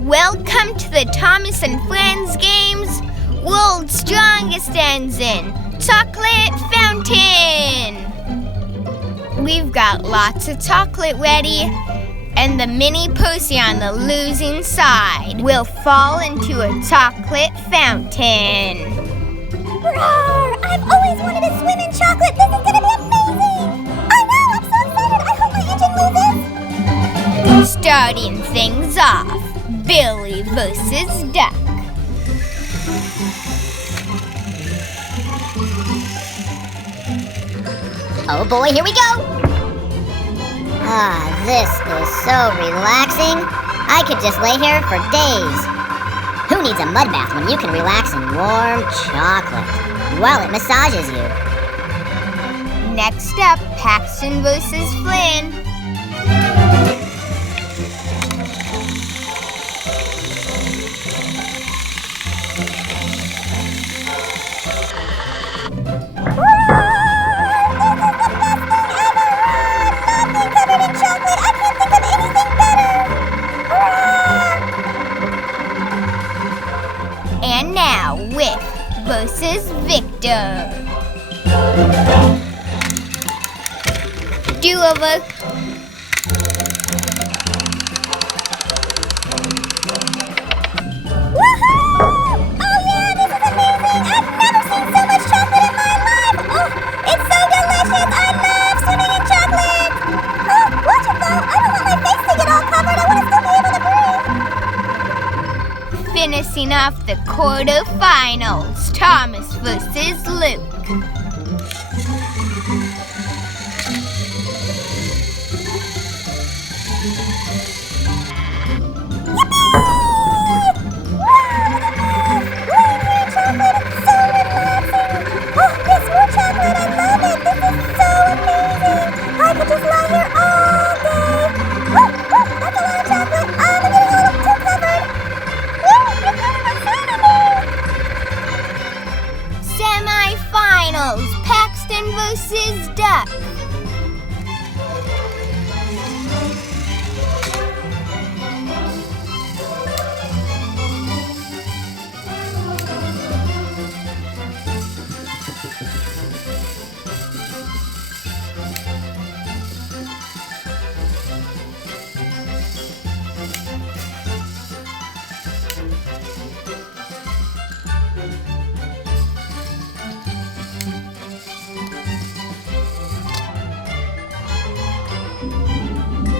Welcome to the Thomas and Friends Games World's Strongest Engine, Chocolate Fountain! We've got lots of chocolate ready, and the mini Percy on the losing side will fall into a chocolate fountain. Roar! I've always wanted to swim in chocolate! This is gonna be amazing! I know! I'm so excited! I hope my engine loses! Starting things off, Billy versus Duck. Oh boy, here we go! This is so relaxing. I could just lay here for days. Who needs a mud bath when you can relax in warm chocolate while it massages you? Next up, Paxton versus Flynn. And now, Whip versus Victor. Do-over. Woohoo! Oh yeah, this is amazing! I've never seen so much chocolate in my life! Oh, it's so delicious! I love swimming in chocolate! Oh, watch it though! I don't want my face to get all covered! I want to still be able to breathe! Finishing off the quarterfinals, Thomas versus Luke. Semi-finals, Paxton versus Duck.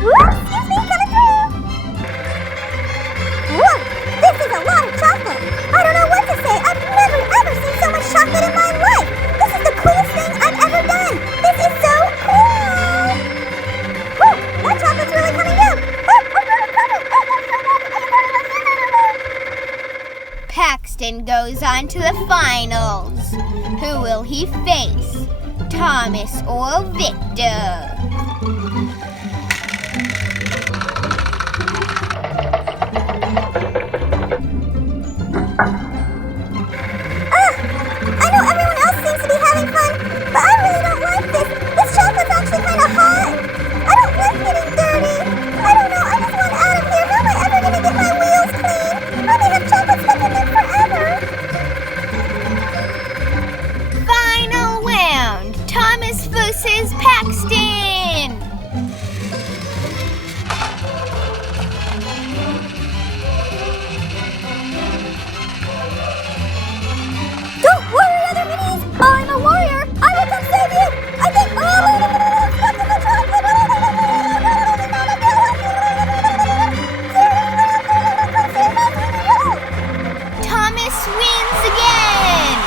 Excuse me, coming through! Whoa, this is a lot of chocolate! I don't know what to say! I've never ever seen so much chocolate in my life! This is the coolest thing I've ever done! This is so cool! Whoa, that chocolate's really coming down! Paxton goes on to the finals. Who will he face? Thomas or Victor? I know everyone else seems to be having fun, but I really don't like this. This chocolate's actually kind of hot. I don't like getting dirty. I don't know, I just want out of here. How am I ever going to get my wheels clean? I may have chocolate stuck in them forever. Final round, Thomas versus Paxton. Don't worry, other minis. I'm a warrior. I will come save you. I think... stuck in the chocolate. Thomas wins again.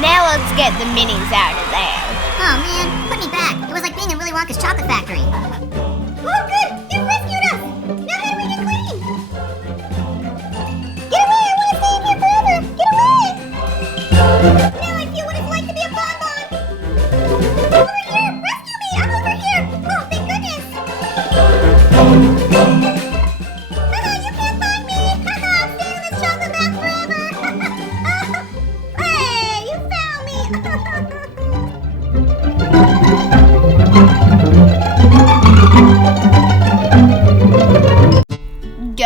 Now let's get the minis out of there. Oh man, put me back. It was like being in Willy Wonka's chocolate factory. Oh good, you rescued us. Now how do we get clean? Get away, I want to stay in here forever. Get away. Now I feel what it's like to be a bonbon. Over here, rescue me, I'm over here. Oh, thank goodness. Haha, you can't find me. Haha, I'm staying in this chocolate bag forever. Hey, you found me.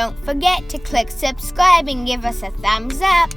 don't forget to click subscribe and give us a thumbs up.